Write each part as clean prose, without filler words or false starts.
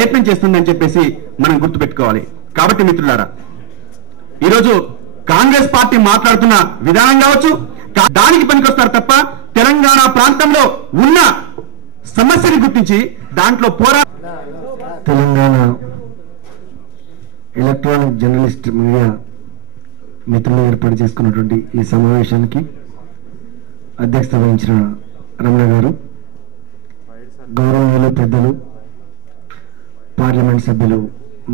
ప్రయత్నం చేస్తుందని చెప్పేసి మనం గుర్తుపెట్టుకోవాలి. కాబట్టి మిత్రులారా, ఈరోజు కాంగ్రెస్ పార్టీ మాట్లాడుతున్న విధానం కావచ్చు, దానికి పనికొస్తారు తప్ప తెలంగాణ ప్రాంతంలో ఉన్న సమస్యని గుర్తించి దాంట్లో తెలంగాణ ఎలక్ట్రానిక్ జర్నలిస్ట్ మీడియా మిత్రులు ఏర్పాటు చేసుకున్నటువంటి ఈ సమావేశానికి అధ్యక్షత వహించిన రమణ గారు, గౌరవనీయులు పెద్దలు పార్లమెంట్ సభ్యులు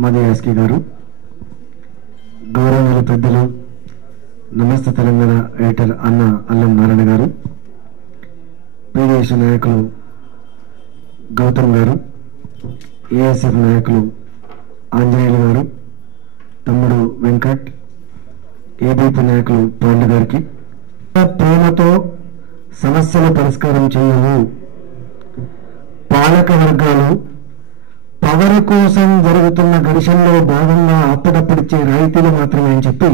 మధు యాస్కి గారు, గౌరవనీయులు పెద్దలు నమస్తే తెలంగాణ ఎడిటర్ అన్న అల్లం నారాయణ గారు, పీడీఎస్ నాయకులు గౌతమ్ గారు, ఏఎస్ఎఫ్ నాయకులు ఆంజనేయులు గారు, తమ్ముడు వెంకట్, ఏబీపీ నాయకులు పాండు గారికి, ప్రేమతో సమస్యల పరిష్కారం చేయవు, పాలక వర్గాలు పవర్ కోసం జరుగుతున్న ఘర్షణలో భాగంగా అప్పుడప్పుడిచ్చే రాయితీలు మాత్రమే అని చెప్పి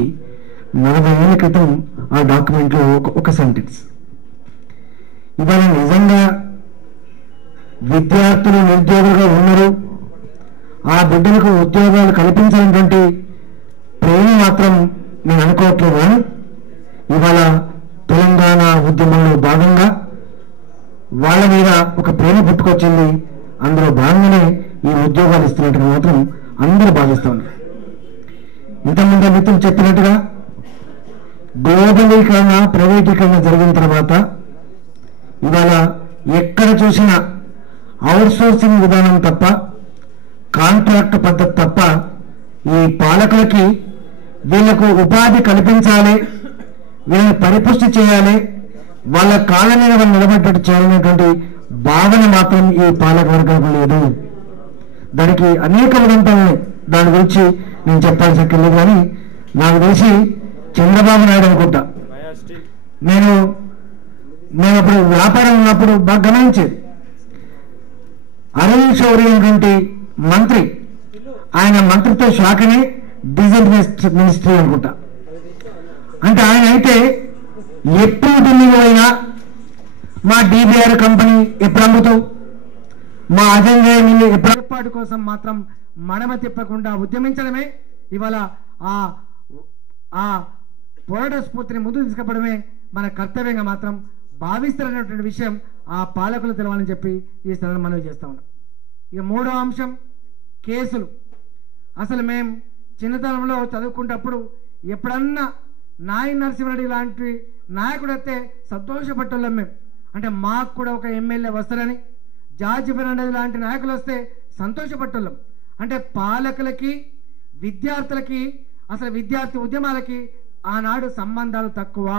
40 ఏళ్ల క్రితం ఆ డాక్యుమెంట్లో ఒక సెంటెన్స్. ఇవాళ నిజంగా విద్యార్థులు నిరుద్యోగులుగా ఉన్నారు, ఆ బిడ్డలకు ఉద్యోగాలు కల్పించినటువంటి ప్రేమ మాత్రం నేను అనుకోవట్లేదు. కానీ ఇవాళ తెలంగాణ ఉద్యమంలో భాగంగా వాళ్ళ మీద ఒక ప్రేమ పుట్టుకొచ్చింది, అందులో భాగంగానే ఈ ఉద్యోగాలు ఇస్తున్నట్టు మాత్రం అందరూ భావిస్తూ ఉన్నారు. ఇంతకుముందు మిత్రులు చెప్పినట్టుగా గ్లోబలీకరణ ప్రైవేటీకరణ జరిగిన తర్వాత ఇవాళ ఎక్కడ చూసినా అవుట్సోర్సింగ్ విధానం తప్ప, కాంట్రాక్ట్ పద్ధతి తప్ప ఈ పాలకులకి వీళ్లకు ఉపాధి కల్పించాలి, వీళ్ళని పరిపుష్టి చేయాలి, వాళ్ళ కాళ్ళ మీద వాళ్ళు నిలబడ్డట్టు చేయాలనేటువంటి భావన మాత్రం ఈ పాలక వర్గాలకు లేదు. దానికి అనేక ఉదంతాలు ఉన్నాయి, దాని గురించి నేను చెప్పాల్సి లేదు. కానీ నాకు తెలిసి చంద్రబాబు నాయుడు అనుకుంటా, నేను అప్పుడు వ్యాపారం ఉన్నప్పుడు బాగా గమనించేది, అరుణ్ శౌరి అనేటువంటి మంత్రి, ఆయన మంత్రిత్వ శాఖని డీజిల్ మినిస్ట్రీ అనుకుంటా. అంటే ఆయన అయితే ఎప్పుడు ఢిల్లీలో అయినా మా డిబిఆర్ కంపెనీ ఎప్పుడు అమ్ముతావు, మా అజంజయ్ మిల్లు ఏర్పాటు కోసం మాత్రం మడమ తిప్పకుండా ఉద్యమించడమే ఇవాళ ఆ పోరాట స్ఫూర్తిని ముందుకు తీసుకుపోవడమే మన కర్తవ్యంగా మాత్రం భావిస్తున్నటువంటి విషయం ఆ పాలకులు తెలవాలని చెప్పి ఈ స్థలంలో మనవి చేస్తా ఉన్నాం. ఇక మూడో అంశం కేసులు. అసలు మేము చిన్నతనంలో చదువుకున్నప్పుడు ఎప్పుడన్నా నాయి నరసింహరెడ్డి లాంటి నాయకుడు అయితే సంతోషపట్టోళ్ళం మేము. అంటే మాకు కూడా ఒక ఎమ్మెల్యే వస్తారని, జార్జ్ ఫెర్నాండెస్ లాంటి నాయకులు వస్తే సంతోషపట్టోళ్ళం. అంటే పాలకులకి విద్యార్థులకి, అసలు విద్యార్థి ఉద్యమాలకి ఆనాడు సంబంధాలు తక్కువ.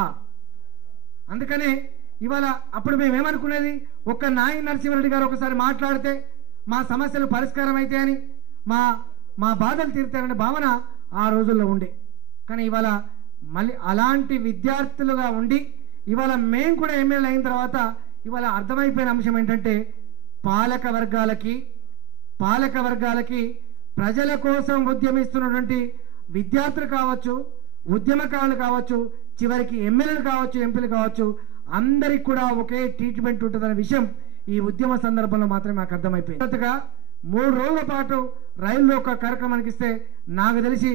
అందుకనే ఇవాళ అప్పుడు మేమేమనుకునేది, ఒక్క నాయి నరసింహరెడ్డి గారు ఒకసారి మాట్లాడితే మా సమస్యలు పరిష్కారం అయితే అని, మా బాధలు తీరుతారనే భావన ఆ రోజుల్లో ఉండే. కానీ ఇవాళ మళ్ళీ అలాంటి విద్యార్థులుగా ఉండి ఇవాళ మేము కూడా ఎమ్మెల్యే అయిన తర్వాత ఇవాళ అర్థమైపోయిన అంశం ఏంటంటే, పాలక వర్గాలకి ప్రజల కోసం ఉద్యమిస్తున్నటువంటి విద్యార్థులు కావచ్చు, ఉద్యమకారులు కావచ్చు, చివరికి ఎమ్మెల్యేలు కావచ్చు, ఎంపీలు కావచ్చు, అందరికి కూడా ఒకే ట్రీట్మెంట్ ఉంటుందనే విషయం ఈ ఉద్యమ సందర్భంలో మాత్రమే మాకు అర్థమైపోయింది. 3 రోజుల పాటు రైల్లో ఒక కార్యక్రమానికి ఇస్తే నాకు తెలిసి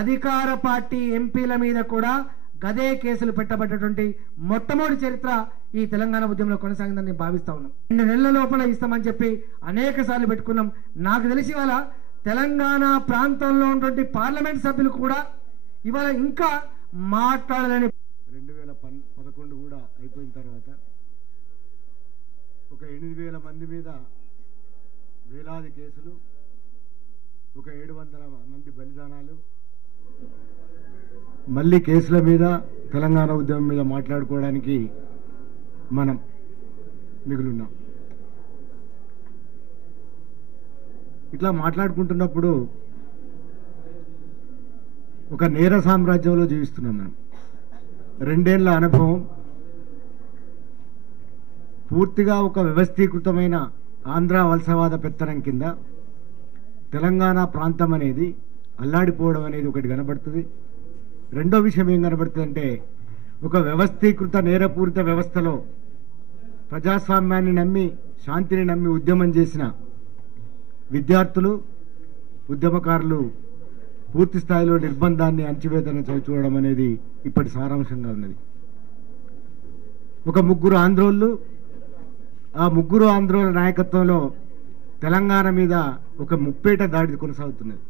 అధికార పార్టీ ఎంపీల మీద కూడా గదే కేసులు పెట్టబడ్డటువంటి మొట్టమొదటి చరిత్ర ఈ తెలంగాణ ఉద్యమంలో కొనసాగిందని భావిస్తా ఉన్నాం. 2 నెలల లోపల ఇస్తామని చెప్పి అనేక సార్లు పెట్టుకున్నాం. నాకు తెలిసి ఇవాళ తెలంగాణ ప్రాంతంలో ఉన్నటువంటి పార్లమెంట్ సభ్యులు కూడా ఇవాళ ఇంకా మాట్లాడాలని 2011 కూడా అయిపోయిన తర్వాత ఒక 8,000 మంది మీద వేలాది కేసులు, ఒక 700 మంది బలిదానాలు, మళ్ళీ కేసుల మీద తెలంగాణ ఉద్యమం మీద మాట్లాడుకోవడానికి మనం మిగులున్నాం. ఇట్లా మాట్లాడుకుంటున్నప్పుడు ఒక నేర సామ్రాజ్యంలో జీవిస్తున్నాం మనం. 2 ఏళ్ల అనుభవం, పూర్తిగా ఒక వ్యవస్థీకృతమైన ఆంధ్ర వలసవాద పెత్తనం కింద తెలంగాణ ప్రాంతం అనేది అల్లాడిపోవడం అనేది ఒకటి కనబడుతుంది. రెండో విషయం ఏం కనబడుతుంది అంటే, ఒక వ్యవస్థీకృత నేరపూరిత వ్యవస్థలో ప్రజాస్వామ్యాన్ని నమ్మి, శాంతిని నమ్మి ఉద్యమం చేసిన విద్యార్థులు ఉద్యమకారులు పూర్తి స్థాయిలో నిర్బంధాన్ని అణచివేతను చవిచూడడం అనేది ఇప్పటి సారాంశంగా ఉన్నది. ఒక ముగ్గురు ఆంధ్రోళ్ళు, ఆ ముగ్గురు ఆంధ్రోల నాయకత్వంలో తెలంగాణ మీద ఒక ముప్పేట దాడి కొనసాగుతున్నది.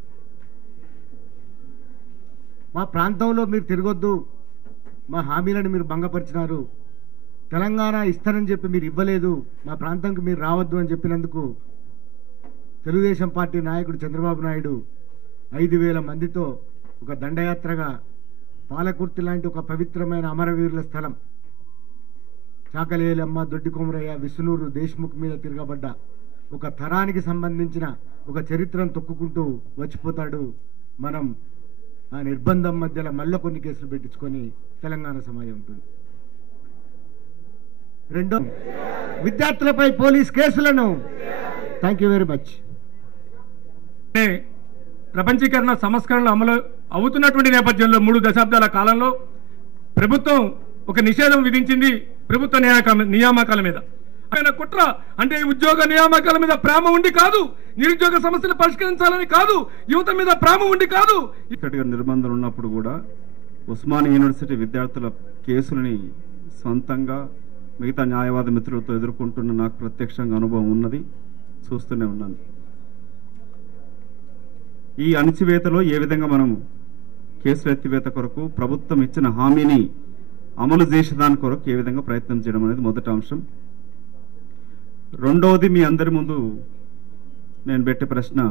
మా ప్రాంతంలో మీరు తిరగొద్దు, మా హామీలను మీరు భంగపరిచినారు, తెలంగాణ ఇస్తానని చెప్పి మీరు ఇవ్వలేదు, మా ప్రాంతానికి మీరు రావద్దు అని చెప్పినందుకు తెలుగుదేశం పార్టీ నాయకుడు చంద్రబాబు నాయుడు 5,000 మందితో ఒక దండయాత్రగా పాలకుర్తి లాంటి ఒక పవిత్రమైన అమరవీరుల స్థలం, చాకలేలమ్మ, దొడ్డికొమరయ్య, విష్ణునూరు, దేశ్ముఖ్ మీద తిరగబడ్డ ఒక తరానికి సంబంధించిన ఒక చరిత్రను తొక్కుకుంటూ వచ్చిపోతాడు. మనం ఆ నిర్బంధం మధ్యలో మళ్ళీ కొన్ని కేసులు పెట్టించుకొని తెలంగాణ సమాజం ఉంటుంది. రెండో, విద్యార్థులపై పోలీస్ కేసులను. Thank you very much. ప్రపంచీకరణ సంస్కరణలు అమలు అవుతున్నటువంటి నేపథ్యంలో 3 దశాబ్దాల కాలంలో ప్రభుత్వం ఒక నిషేధం విధించింది ప్రభుత్వ నియామకాల మీద. ఆయన కుట్ర అంటే ఉద్యోగ నియామకాల మీద ప్రేమ ఉండి కాదు, నిరుద్యోగ సమస్యలు పరిష్కరించాలని కాదు, యువత మీద ప్రేమ ఉండి కాదు. ఇక్కడిగా నిర్బంధం ఉన్నప్పుడు కూడా ఉస్మానియా యూనివర్సిటీ విద్యార్థుల కేసులని సొంతంగా మిగతా న్యాయవాద మిత్రులతో ఎదుర్కొంటున్న నాకు ప్రత్యక్షంగా అనుభవం ఉన్నది, చూస్తూనే ఉన్నాను. ఈ అణచివేతలో ఏ విధంగా మనం కేసుల ఎత్తివేత కొరకు ప్రభుత్వం ఇచ్చిన హామీని అమలు చేసేదాని కొరకు ఏ విధంగా ప్రయత్నం చేయడం అనేది మొదటి అంశం. రెండవది, మీ అందరి ముందు నేను పెట్టే ప్రశ్న,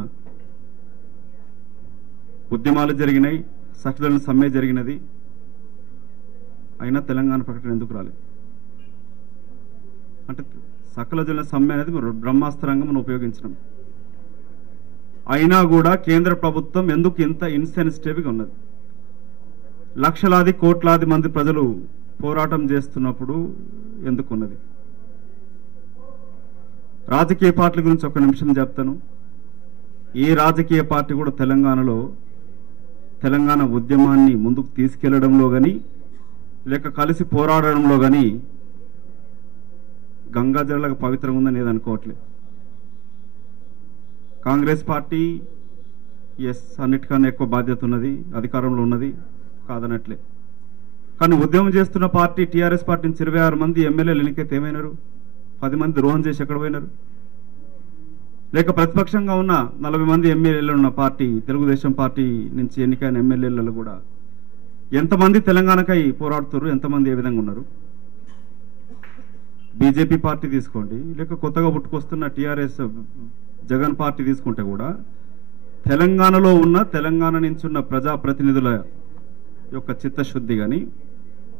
ఉద్యమాలు జరిగినాయి, సకల సమ్మె జరిగినది, అయినా తెలంగాణ ప్రకటన ఎందుకు రాలేదు? అంటే సకల జనుల సమ్మె అనేది బ్రహ్మాస్త్రంగా మనం ఉపయోగించడం, అయినా కూడా కేంద్ర ప్రభుత్వం ఎందుకు ఇంత ఇన్సెన్సిటివ్గా ఉన్నది? లక్షలాది కోట్లాది మంది ప్రజలు పోరాటం చేస్తున్నప్పుడు ఎందుకు ఉన్నది? రాజకీయ పార్టీల గురించి ఒక నిమిషం చెప్తాను. ఏ రాజకీయ పార్టీ కూడా తెలంగాణలో తెలంగాణ ఉద్యమాన్ని ముందుకు తీసుకెళ్లడంలో కానీ లేక కలిసి పోరాడడంలో కానీ గంగా జలాలకు పవిత్రంగా ఉందని నేను అనుకోవట్లేదు. కాంగ్రెస్ పార్టీ అన్నిటికన్నా ఎక్కువ బాధ్యత ఉన్నది, అధికారంలో ఉన్నది, కాదనట్లే. కానీ ఉద్యమం చేస్తున్న పార్టీ టీఆర్ఎస్ పార్టీ నుంచి 26 మంది ఎమ్మెల్యేలు ఎన్నికైతే ఏమైనారు? 10 మంది ద్రోహం చేసి ఎక్కడ పోయినారు? లేక ప్రతిపక్షంగా ఉన్న 40 మంది ఎమ్మెల్యేలు ఉన్న పార్టీ తెలుగుదేశం పార్టీ నుంచి ఎన్నికైన ఎమ్మెల్యేలలో కూడా ఎంతమంది తెలంగాణకై పోరాడుతున్నారు, ఎంతమంది ఏ విధంగా ఉన్నారు? బీజేపీ పార్టీ తీసుకోండి, లేక కొత్తగా పుట్టుకొస్తున్న టీఆర్ఎస్ జగన్ పార్టీ తీసుకుంటే కూడా తెలంగాణలో ఉన్న తెలంగాణ నుంచి ఉన్న ప్రజాప్రతినిధుల యొక్క చిత్తశుద్ధి కానీ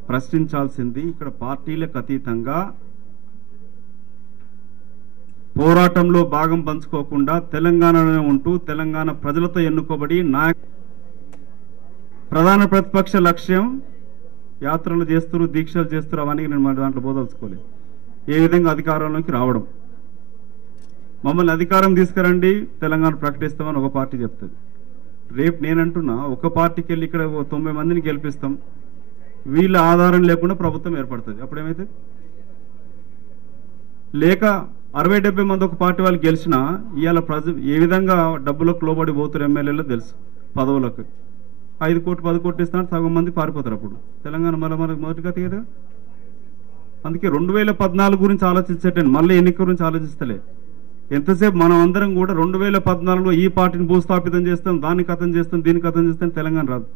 ప్రశ్నించాల్సింది. ఇక్కడ పార్టీలకు అతీతంగా పోరాటంలో భాగం పంచుకోకుండా తెలంగాణలోనే ఉంటూ తెలంగాణ ప్రజలతో ఎన్నుకోబడి ప్రధాన ప్రతిపక్ష లక్ష్యం యాత్రలు చేస్తారు, దీక్షలు చేస్తారు, అవన్నీ నేను దాంట్లో బోదలుచుకోలేదు. ఏ విధంగా అధికారంలోకి రావడం, మమ్మల్ని అధికారం తీసుకురండి తెలంగాణ ప్రకటిస్తామని ఒక పార్టీ చెప్తుంది. రేపు నేనంటున్నా ఒక పార్టీకి వెళ్ళి ఇక్కడ 90 మందిని గెలిపిస్తాం, వీళ్ళ ఆధారం లేకుండా ప్రభుత్వం ఏర్పడుతుంది. అప్పుడేమైతే లేక 60-70 మంది ఒక పార్టీ వాళ్ళు గెలిచినా ఇవాళ ఏ విధంగా డబ్బులకు లోబడి పోతారు ఎమ్మెల్యేలో తెలుసు. పదవులకు 5 కోట్లు 10 కోట్లు ఇస్తాను, సగం మంది పారిపోతారు. అప్పుడు తెలంగాణ మనకు మొదటిగా తీయదు. అందుకే 2014 గురించి ఆలోచించేటండి, మళ్ళీ ఎన్నిక గురించి ఆలోచిస్తలే. ఎంతసేపు మనం అందరం కూడా 2014లో ఈ పార్టీని భూస్థాపితం చేస్తాం, దాన్ని కథం చేస్తాం, దీన్ని కథం చేస్తాం, తెలంగాణ రాదు.